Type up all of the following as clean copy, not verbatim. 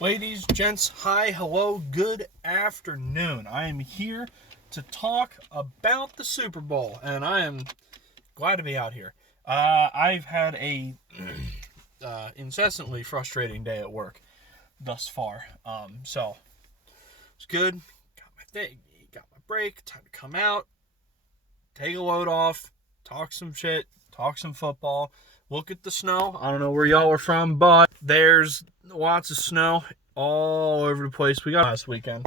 Ladies, gents, hi, hello, good afternoon. I am here to talk about the Super Bowl, and I am glad to be out here. I've had a incessantly frustrating day at work thus far. So it's good. Got my thing, got my break. Time to come out, take a load off, talk some shit, talk some football. Look at the snow. I don't know where y'all are from, but there's lots of snow all over the place. We got last weekend.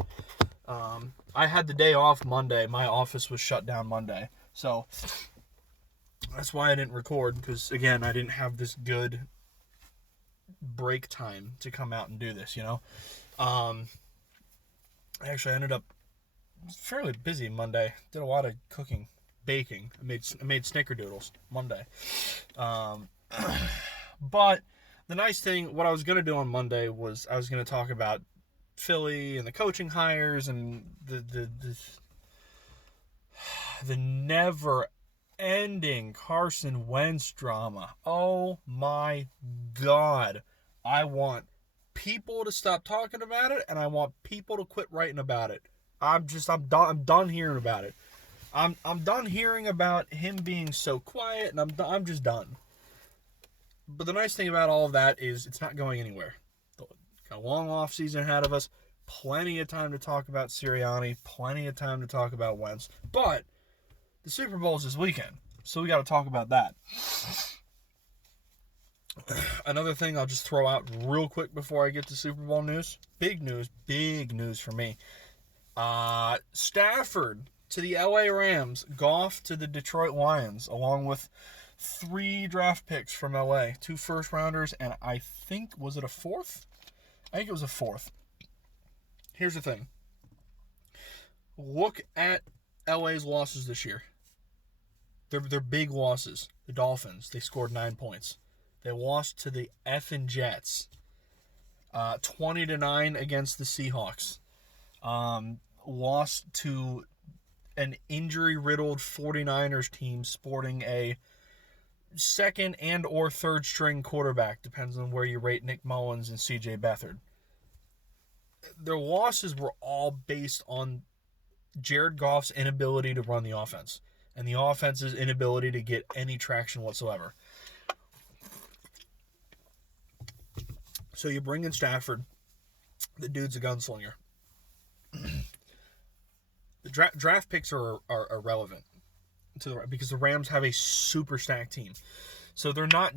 I had the day off Monday. My office was shut down Monday. So that's why I didn't record, because, again, I didn't have this good break time to come out and do this, you know? Actually, I ended up fairly busy Monday. Did a lot of cooking, baking. I made snickerdoodles Monday. But the nice thing, what I was going to do on Monday was I was going to talk about Philly and the coaching hires and the never ending Carson Wentz drama. Oh my God. I want people to stop talking about it, and I want people to quit writing about it. I'm done hearing about it. I'm done hearing about him being so quiet, and I'm just done. But the nice thing about all of that is it's not going anywhere. Got a long off season ahead of us. Plenty of time to talk about Sirianni. Plenty of time to talk about Wentz. But the Super Bowl's this weekend, so we got to talk about that. Another thing I'll just throw out real quick before I get to Super Bowl news. Big news for me. Stafford to the LA Rams, Goff to the Detroit Lions, along with 3 draft picks from LA, 2 first rounders, and I think, was it a 4th? I think it was a 4th. Here's the thing. Look at LA's losses this year. They're big losses. The Dolphins, they scored 9 points. They lost to the effing Jets. 20-9 against the Seahawks. Lost to an injury-riddled 49ers team sporting a second and or third string quarterback, depends on where you rate Nick Mullins and CJ Beathard. Their losses were all based on Jared Goff's inability to run the offense and the offense's inability to get any traction whatsoever. So you bring in Stafford. The dude's a gunslinger. The draft picks are irrelevant because the Rams have a super stacked team. So they're not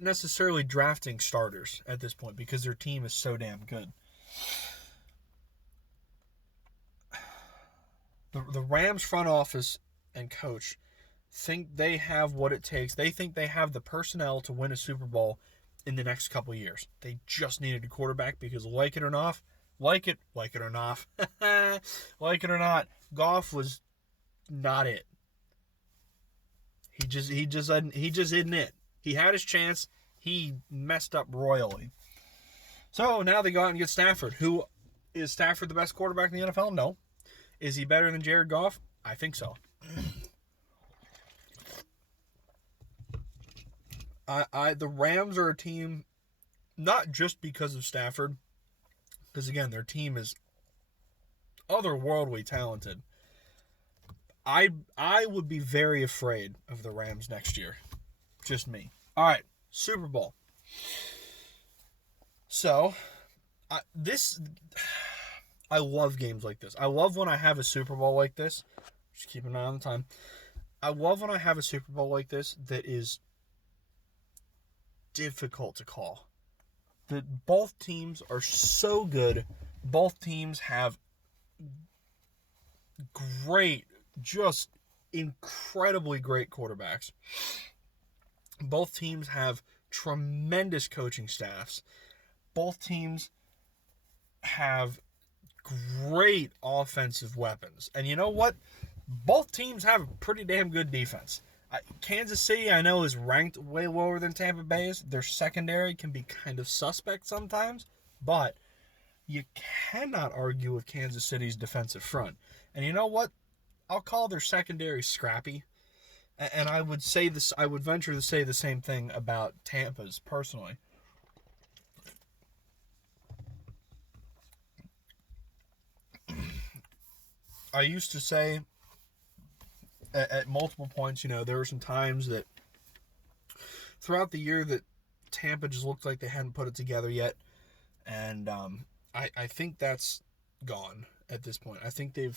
necessarily drafting starters at this point because their team is so damn good. The Rams front office and coach think they have what it takes. They think they have the personnel to win a Super Bowl in the next couple of years. They just needed a quarterback because, like it or not, Goff was not it. He just isn't it. He had his chance. He messed up royally. So now they go out and get Stafford. Who is Stafford the best quarterback in the NFL? No. Is he better than Jared Goff? I think so. The Rams are a team, not just because of Stafford, because again, their team is otherworldly talented. I would be very afraid of the Rams next year. Just me. All right, Super Bowl. So, I love games like this. I love when I have a Super Bowl like this. Just keep an eye on the time. I love when I have a Super Bowl like this that is difficult to call. That both teams are so good. Both teams have great, just incredibly great quarterbacks. Both teams have tremendous coaching staffs. Both teams have great offensive weapons. And you know what? Both teams have a pretty damn good defense. Kansas City, I know, is ranked way lower than Tampa Bay's. Their secondary can be kind of suspect sometimes, but you cannot argue with Kansas City's defensive front. And you know what? I'll call their secondary scrappy. And I would venture to say the same thing about Tampa's, personally. I used to say at multiple points, there were some times that throughout the year that Tampa just looked like they hadn't put it together yet. And I think that's gone at this point. I think it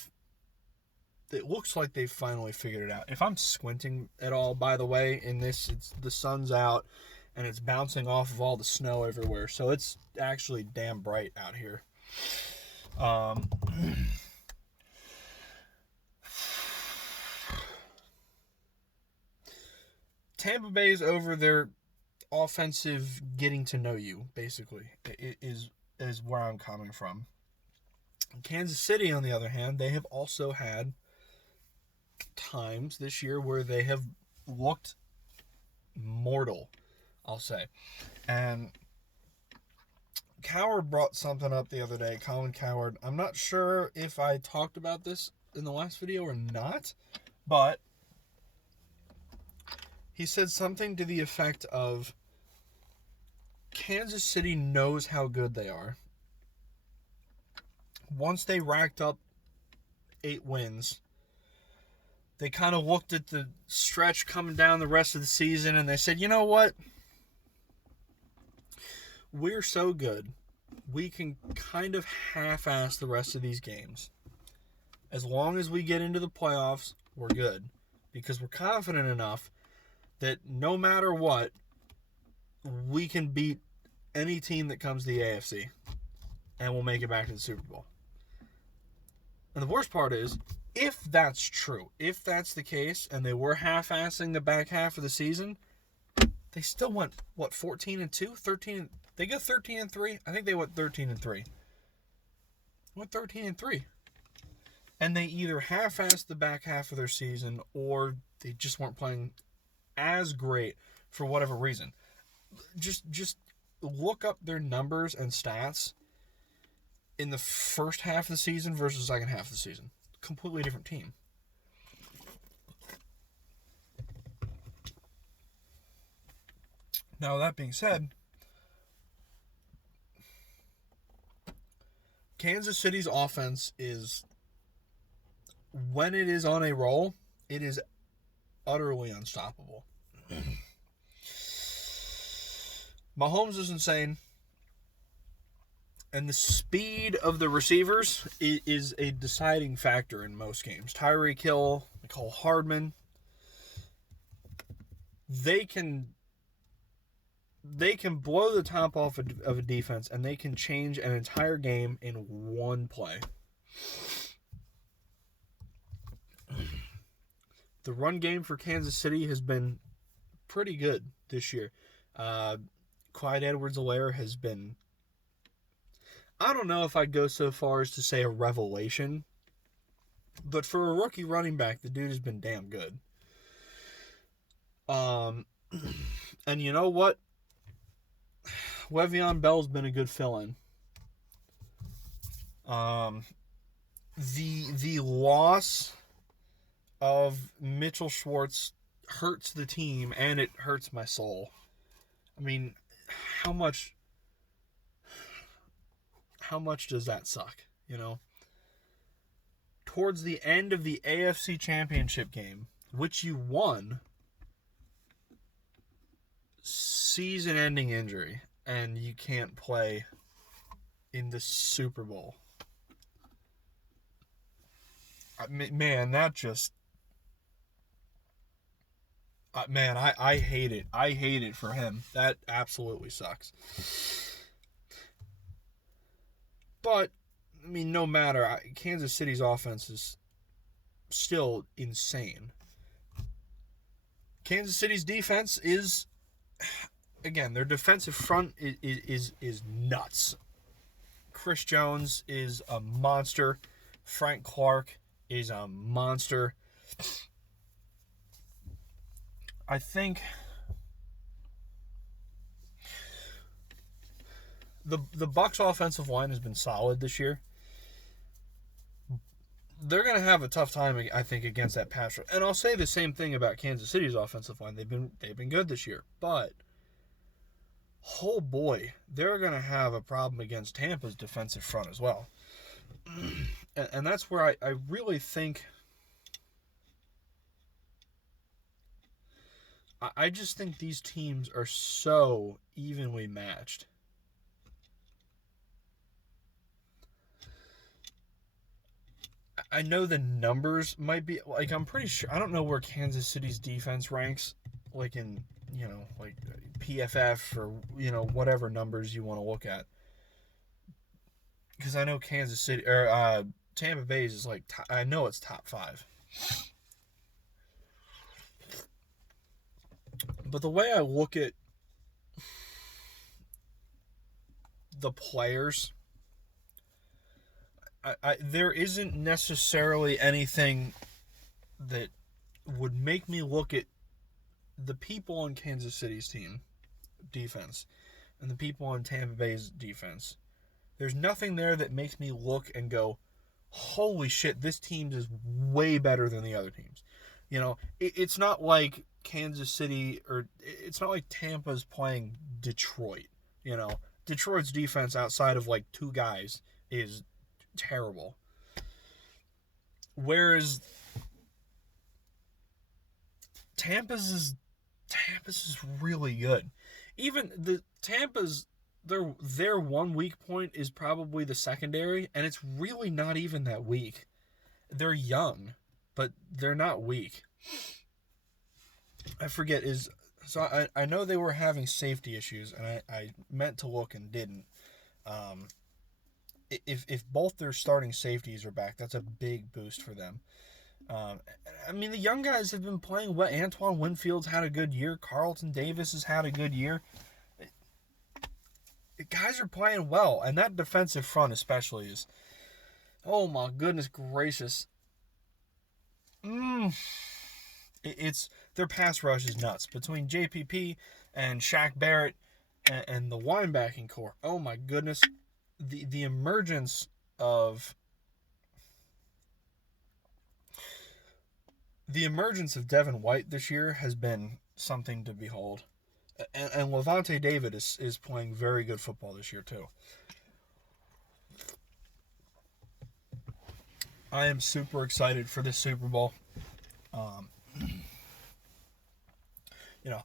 looks like they've finally figured it out. If I'm squinting at all, by the way, in this, the sun's out and it's bouncing off of all the snow everywhere. So it's actually damn bright out here. Tampa Bay's over their offensive getting to know you, basically, is where I'm coming from. Kansas City, on the other hand, they have also had times this year where they have looked mortal, I'll say. And Coward brought something up the other day, Colin Coward. I'm not sure if I talked about this in the last video or not, but he said something to the effect of Kansas City knows how good they are. Once they racked up 8 wins, they kind of looked at the stretch coming down the rest of the season and they said, you know what? We're so good, we can kind of half-ass the rest of these games. As long as we get into the playoffs, we're good. Because we're confident enough that no matter what, we can beat any team that comes to the AFC. And we'll make it back to the Super Bowl. And the worst part is, if that's true, if that's the case, and they were half-assing the back half of the season, they still went, 14-2? 13? They go 13-3? I think they went 13-3. Went 13-3. And they either half-assed the back half of their season, or they just weren't playing as great for whatever reason. Just look up their numbers and stats in the first half of the season versus the second half of the season. Completely different team. Now, that being said, Kansas City's offense is, when it is on a roll, it is utterly unstoppable. Mahomes is insane. And the speed of the receivers is a deciding factor in most games. Tyreek Hill, Nicole Hardman, they can blow the top off of a defense, and they can change an entire game in one play. The run game for Kansas City has been pretty good this year. Clyde Edwards-Helaire has been, I don't know if I'd go so far as to say a revelation, but for a rookie running back, the dude has been damn good. And you know what? Le'Veon Bell's been a good fill-in. The loss of Mitchell Schwartz hurts the team, and it hurts my soul. I mean, how much does that suck, Towards the end of the AFC Championship game, which you won, season-ending injury, and you can't play in the Super Bowl. Man, that just... man, I hate it. I hate it for him. That absolutely sucks. But, I mean, no matter. Kansas City's offense is still insane. Kansas City's defense is, again, their defensive front is nuts. Chris Jones is a monster. Frank Clark is a monster. I think the Bucs offensive line has been solid this year. They're going to have a tough time, I think, against that pass rush. And I'll say the same thing about Kansas City's offensive line. They've been good this year, but oh boy, they're going to have a problem against Tampa's defensive front as well. And that's where I really think, I just think these teams are so evenly matched. I know the numbers might be, like, I'm pretty sure, I don't know where Kansas City's defense ranks, like in, like PFF or, whatever numbers you want to look at. Because I know Kansas City, or Tampa Bay's is like, I know it's top 5. But the way I look at the players, there isn't necessarily anything that would make me look at the people on Kansas City's team defense and the people on Tampa Bay's defense. There's nothing there that makes me look and go, holy shit, this team is way better than the other teams. It's not like Kansas City, or it's not like Tampa's playing Detroit. Detroit's defense outside of like 2 guys is terrible. Whereas Tampa's is really good. Even the Tampa's, their one weak point is probably the secondary, and it's really not even that weak. They're young, but they're not weak. I forget so I know they were having safety issues, and I meant to look and didn't. If both their starting safeties are back, that's a big boost for them. I mean, the young guys have been playing well. Antoine Winfield's had a good year. Carlton Davis has had a good year. The guys are playing well, and that defensive front especially is, oh my goodness gracious. It's their pass rush is nuts. Between JPP and Shaq Barrett and the linebacking core, oh my goodness. The emergence of Devin White this year has been something to behold. And Levante David is playing very good football this year too. I am super excited for this Super Bowl.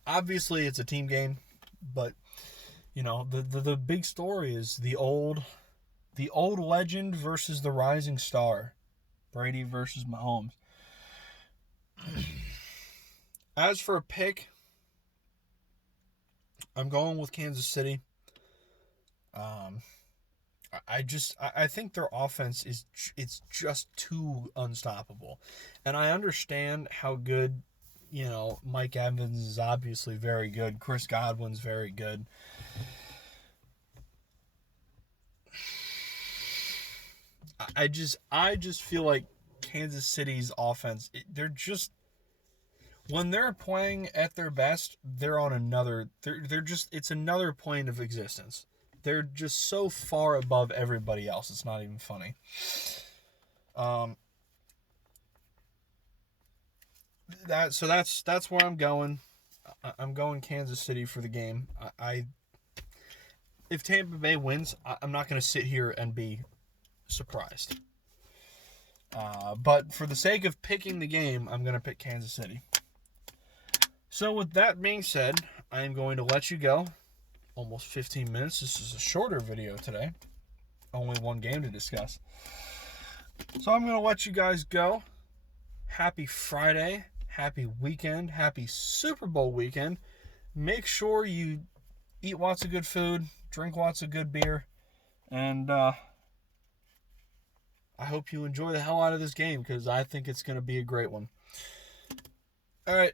Obviously it's a team game, but the big story is the old legend versus the rising star, Brady versus Mahomes. As for a pick, I'm going with Kansas City. I think their offense it's just too unstoppable, and I understand how good. Mike Evans is obviously very good. Chris Godwin's very good. I just feel like Kansas City's offense, they're just, when they're playing at their best, they're on another, they're just, it's another plane of existence. They're just so far above everybody else. It's not even funny. That's where I'm going. I'm going Kansas City for the game. If Tampa Bay wins, I'm not going to sit here and be surprised. But for the sake of picking the game, I'm going to pick Kansas City. So with that being said, I am going to let you go. Almost 15 minutes. This is a shorter video today. Only one game to discuss. So I'm going to let you guys go. Happy Friday. Happy weekend. Happy Super Bowl weekend. Make sure you eat lots of good food. Drink lots of good beer. And I hope you enjoy the hell out of this game, because I think it's going to be a great one. All right.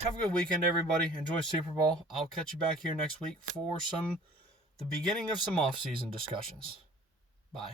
Have a good weekend, everybody. Enjoy Super Bowl. I'll catch you back here next week for the beginning of some off-season discussions. Bye.